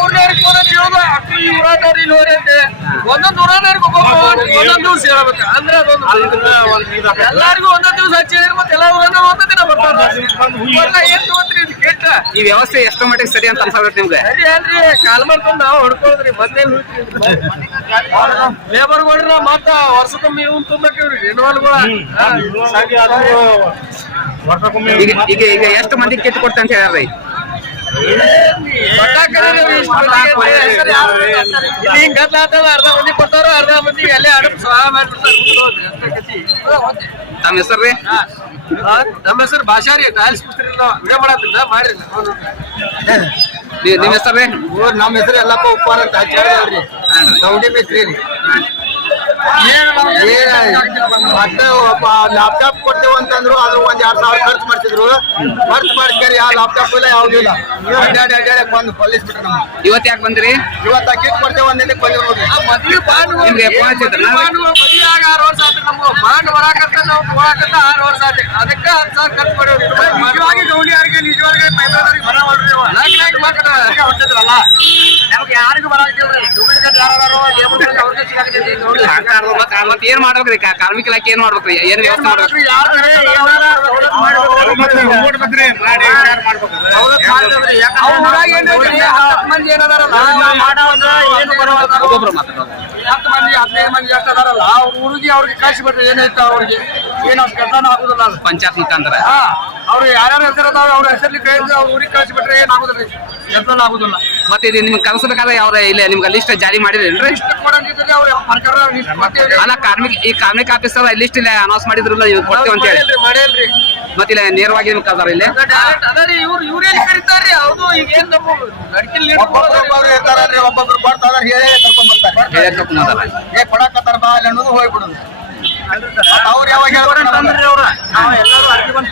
ಊರ್ನವ್ರಿಗೆ phone ಹಚ್ಚಿ ಈ ಊರಾದವ್ರು ಇಲ್ಲಿ ಹೋರಂತೆ ಒಂದೊಂದು ಊರಾದವ್ರಿಗೆ ಒಂದೊಂದು ದಿವಸ ಹೇಳ್ಬೇಕು ಅಂದ್ರೆ ಅದೊಂದು ಎಲ್ಲಾರ್ಗು ಒಂದೊಂದು ದಿವಸ ಹಚ್ಚಿದ್ರೆ ಮತ್ತೆ ಎಲ್ಲ ಒಂದೊಂದು ದಿನ ಬರ್ತಾರೆ ಏನ್ ತಗೋತ್ರಿ ಇದು ಕೆಟ್ಟ ಈ ವ್ಯವಸ್ಥೆ ಎಷ್ಟು ಮಟ್ಟಿಗೆ ಸರಿ ಅಂತ ಅನ್ಸಬೇಕು ನಿಮ್ಗೆ? ಸರಿ ಅಲ್ರಿ ಕಾಲ್ ಮಾಡ್ಕೊಂಡು ನಾವು ಹೊಡ್ಕೊಳ್ರಿ ಮೊದ್ಲೇ ಲೇಬರ್ಗಳು ಮತ್ತ ವರ್ಷಕ್ಕೊಮ್ಮೆ ಇವನ್ ತುಂಬಕ್ಕಿವ್ರಿ ಹೆಣ್ವಲ್ಗಳು ಈಗ ಈಗ ಎಷ್ಟು ಮಂದಿ ಕೆಟ್ಟು ಕೊಡ್ತ ಅಂತ ಹೇಳ್ರಿ? ಹಿಂಗ ಅರ್ಧ ಮಂದಿ ಕೊಡ್ತಾರ ಅರ್ಧ ಮಂದಿ ಅಲ್ಲೇ ಅಡಪ್ ಸಹ ಮಾಡ್ಬಿಡ್ತಾರ. ತಮ್ಮ ಹೆಸರು ರೀ? ನಮ್ಮ ಹೆಸರು ಭಾಷಾ ರೀ. ಟೈಲ್ಸ್ ವಿಡಿಯೋ ಮಾಡತ್ತಿಲ್ಲ ಮಾಡ್ರಿ. ನಿಮ್ಮ ಹೆಸರು ರೀ? ನಮ್ಮ ಹೆಸರು ಎಲ್ಲಪ್ಪ ಉಪ್ಪಾರ ಅಂತ ಹಚ್ಚಿದ್ರಿ ಗೌಡಿ ಮಿಸ್ತ್ರಿ ರೀ. ಮತ್ತೆ ಲ್ಯಾಪ್ಟಾಪ್ ಕೊಟ್ಟೆವು ಅಂತಂದ್ರು ಅದ್ರ ಒಂದ್ 2,000 ಖರ್ಚು ಮಾಡ್ತಿದ್ರು. ಖರ್ಚು ಮಾಡ್ಕೇರಿ ಯಾವ ಲ್ಯಾಪ್ಟಾಪ್ ಇಲ್ಲ ಯಾವ್ದು ಇಲ್ಲ. ಬಂದು ಪೊಲೀಸ್ ಬಿಟ್ರು ನಮ್ಗೆ. ಇವತ್ತು ಯಾಕೆ ಬಂದ್ರಿ? ಇವತ್ತು ಕಿಟ್ ಕೊಡ್ತೇವೆ ಒಂದಿನ ಬಂದಿರ್ಬೋದು. ನಿಮ್ಗೆ ಫೋನ್ ಹಚ್ಚಿದ್ರಲ್ಲ? ಮದುವೆಯಾಗ 6 ವರ್ಷ ಆಯ್ತು. ನಮ್ಮ ಬಾಂಡ್ ಹೊರಾಕತ್ತ ನಾವು ಹೋಗಾಕತ್ತ 6 ವರ್ಷ ಆಯ್ತು. ಅದಕ್ಕೆ 10,000 ಖರ್ಚು ಮಾಡಿವ್ರಿ. ನಿಜವಾಗಿ ಗೌಳಿಯಾರಿಗೆ ನಿಜವಾಗಿ ಮೈದಾನರಿಗೆ ಬರ ಮಾಡ್ರಿ. ಹೊಂಟಿದ್ರಲ್ಲ ನಮ್ಗೆ ಯಾರಿಗೂ ಬರಾಕ್ತಿವ್ರಿ. ಡುಪ್ಲಿಕೇಟ್ ಯಾರು ಮತ್ತೆ ಏನ್ ಮಾಡ್ಬೇಕ್ರಿ? ಕಾರ್ಮಿಕ ಇಲಾಖೆ ಏನ್ ಮಾಡ್ಬೇಕ್ರಿ? ಏನ್ ವ್ಯವಸ್ಥೆ ಮಾಡ್ಬೇಕ್ರಿ? ಒಬ್ಬೊಬ್ರು ಮಾತಾಡೋದು 10 ಮಂದಿ 15 ಮಂದಿ ಎಷ್ಟು ಅದಾರಲ್ಲ ಅವ್ರ ಊರಿಗೆ ಅವ್ರಿಗೆ ಕಳ್ಸಿ ಬಿಟ್ರೆ ಏನೈತ ಅವ್ರಿಗೆ ಏನು ಕೆಲಸನೂ ಆಗುದಿಲ್ಲ. ಅದು ಪಂಚಾಯತ್ ಮುಖಾಂತರ ಅವ್ರು ಯಾರ್ಯಾರ ಹೆಸರು ಅದಾವ ಅವ್ರ ಹೆಸರಲ್ಲಿ ಕೈ ಅವ್ರ ಊರಿಗೆ ಕಳ್ಸಿ ಬಿಟ್ರೆ ಏನಾಗುದಿಲ್ಲ, ಕೆಲಸನೂ ಆಗುದಿಲ್ಲ. ಮತ್ತೆ ಇದು ನಿಮ್ಗೆ ಕಲ್ಸಬೇಕಾದ್ರೆ ಯಾವ್ದ ಇಲ್ಲ ನಿಮ್ಗೆ ಲಿಸ್ಟ್ ಜಾರಿ ಮಾಡಿದ್ರೇನ್ರಿ? ಅಲ್ಲ ಕಾರ್ಮಿಕ ಆಫೀಸರ್ ಲಿಸ್ಟ್ ಇಲ್ಲ ಅನೌನ್ಸ್ ಮಾಡಿದ್ರಲ್ಲ ಇವ್ ಕೊಡ್ತೇವೆ ಅಂತ ಹೇಳಿ ಮಾಡೇಲ್ರಿ. ಮತ್ತೆ ಇಲ್ಲ ನೇರವಾಗಿ ನಿಮ್ಗೆ ಕಲ್ಸಾರ ಇಲ್ಲಿ ಇವ್ರೇ ಕರೀತಾರ್ರಿ. ಹೌದು ಈಗ ಏನ್ ಒಬ್ಬೊಬ್ರು ಬರ್ತಾರ ಹೇಳಿ ಕರ್ಕೊಂಡ್ ಬರ್ತಾರೆ. ಕೊಡಕತ್ತಾರ ಬಾ ಅಲ್ಲಿ ಅನ್ನೋದು ಹೋಗ್ಬಿಡುದು. ಅವ್ರು ಯಾವಾಗ ಎಲ್ಲರೂ ಅರ್ಜಿ ಬಂದು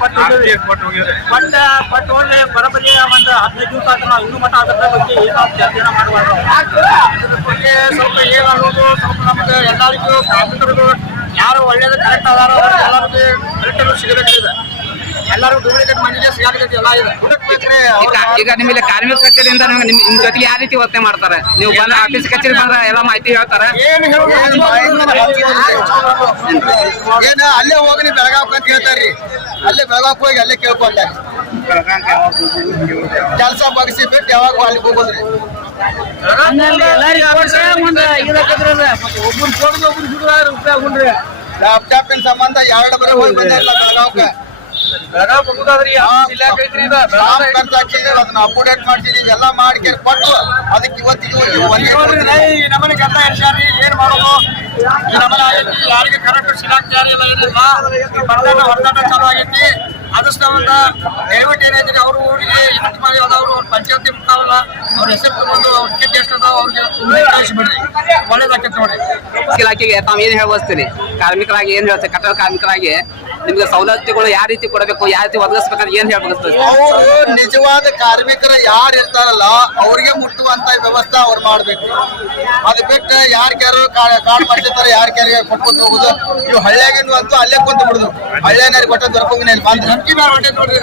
ಪಟ್ಟು ಹೋದ್ರೆ ಬರಬರಿ ಒಂದು 15 ದಿವಸ ಆದ್ರೆ ನಾವು ಇನ್ನೂ ಮಟ್ಟ ಅದ್ರ ಬಗ್ಗೆ ಏನೋ ಚರ್ಚೆ ಮಾಡುವಾಗ ಅದ್ರ ಬಗ್ಗೆ ಸ್ವಲ್ಪ ಏನಾಗೋದು ಸ್ವಲ್ಪ ನಮ್ಗೆ ಎಲ್ಲರಿಗೂ ಕಾರ್ಮಿಕರಿಗೂ ಯಾರು ಒಳ್ಳೇದು ಕರೆಕ್ಟ್ ಅದಾರೋ ಎಲ್ಲರಿಗೂ ಕರೆಕ್ಟ್ ಸಿಗಬೇಕಿದೆ. ಎಲ್ಲರೂ ಡುಪ್ಲಿಕೇಟ್ ಮಂದಿಗೆ ಸಿಗಾಕೈತಿ ಎಲ್ಲ ಇದೆ. ಈಗ ನಿಮಗೆ ಕಾರ್ಮಿಕ ಕಚೇರಿಯಿಂದ ನಿಮ್ ಜೊತೆಗೆ ಯಾವ ರೀತಿ ವರ್ತನೆ ಮಾಡ್ತಾರೆ? ನೀವು ಬಂದ್ರೆ ಆಫೀಸ್ ಕಚೇರಿ ಬಂದ್ರೆ ಎಲ್ಲ ಮಾಹಿತಿ ಹೇಳ್ತಾರೆ? ಏನ ಅಲ್ಲೇ ಹೋಗಿ ಬೆಳಗಾವ್ ಅಂತ ಹೇಳ್ತಾರ್ರಿ. ಅಲ್ಲೇ ಬೆಳಗಾವ್ ಹೋಗಿ ಅಲ್ಲೇ ಕೇಳ್ಕೊಂತಾರೆ. ಕೆಲಸ ಬಗ್ಸಿ ಬಿಟ್ಟು ಯಾವಾಗ ಅಲ್ಲಿ ಹೋಗೋದ್ರಿ. ಲ್ಯಾಪ್ಟಾಪಿನ ಸಂಬಂಧ 2 ಬರೀ ಹೋಗಿ ಬಂದಿಲ್ಲ ಬೆಳಗಾವ್ಗೆ. ಅದನ್ನ ಅಪ್ಡೇಟ್ ಮಾಡ್ತಿದೀವಿ ಎಲ್ಲ ಮಾಡ್ಕೊಂಡು ಕೊಟ್ಟು ಅದಕ್ಕೆ ಇವತ್ತಿಗೆ ನಮ್ಮನೆ ಕೆಲಸ ಹೆಚ್ಚಾರಿ ಏನ್ ಮಾಡೋದು ಈ ನಮ್ಮನೆ ಆಗೈತಿ. ಯಾರಿಗೆ ಕರೆಕ್ಟ್ ಸಿಲಾಕ್ತಿ ಯಾರಿಲ್ಲ ಏನಿಲ್ಲ. ಹೊರದಾಟ ಚಾಲು ಆಗೈತಿ. ಅದ್ರ ಸಂಬಂಧ ದಯವಿಟ್ಟು ಏನೈತಿ ಅವ್ರ ಊರಿಗೆ ಇನ್ವೈಟ್ ಮಾಡಿ ಅದಾವ್ರು ಅವ್ರ ಪಂಚಾಯತಿ ಮುಖಾವಲ್ಲ ಅವ್ರ ಹೆಸರು ತಗೊಂಡು ಅವ್ರ ಟಿಕೆಟ್ ಎಷ್ಟು ಅದಾವ ಅವ್ರಿಗೆ ಕಳಿಸ್ಬಿಡ್ರಿ. ಒಳ್ಳೇದಾಕೈತಿ ನೋಡಿ. ಇಲಾಖೆಗೆ ತಾವು ಏನ್ ಹೇಳ್ಬಸ್ತೀರಿ? ಕಾರ್ಮಿಕರಾಗಿ ಏನ್ ಹೇಳ್ತಾರೆ? ಕಟ್ಟಡ ಕಾರ್ಮಿಕರಾಗಿ ನಿಮ್ಗೆ ಸವಲತ್ತುಗಳು ಯಾವ ರೀತಿ ಕೊಡಬೇಕು, ಯಾವ ರೀತಿ ಒದಗಿಸ್ಬೇಕಂತ ಏನ್ ಹೇಳ್ಬೇಕು? ಅವರು ನಿಜವಾದ ಕಾರ್ಮಿಕರು ಯಾರು ಇರ್ತಾರಲ್ಲ ಅವ್ರಿಗೆ ಮುಟ್ಟುವಂತ ವ್ಯವಸ್ಥೆ ಅವ್ರು ಮಾಡ್ಬೇಕು. ಅದು ಬಿಟ್ಟು ಯಾರ್ಯಾರು ಕಾರ್ಡ್ ಮಾಡ್ತಿರ್ತಾರೆ ಯಾರ್ಯಾರಿಗೆ ಕೊಟ್ಕೊಂತ ಹೋಗುದು. ಇವು ಹಳ್ಳಿಯಾಗಿನ ಅಂತೂ ಅಲ್ಲೇ ಕುಂತು ಬಿಡುದು. ಹಳ್ಳಿಯಾರಿಗೆ ಕೊಟ್ಟ ದೊರಕೋಗಿ ಬಂದ್ ನೋಡ್ರಿ.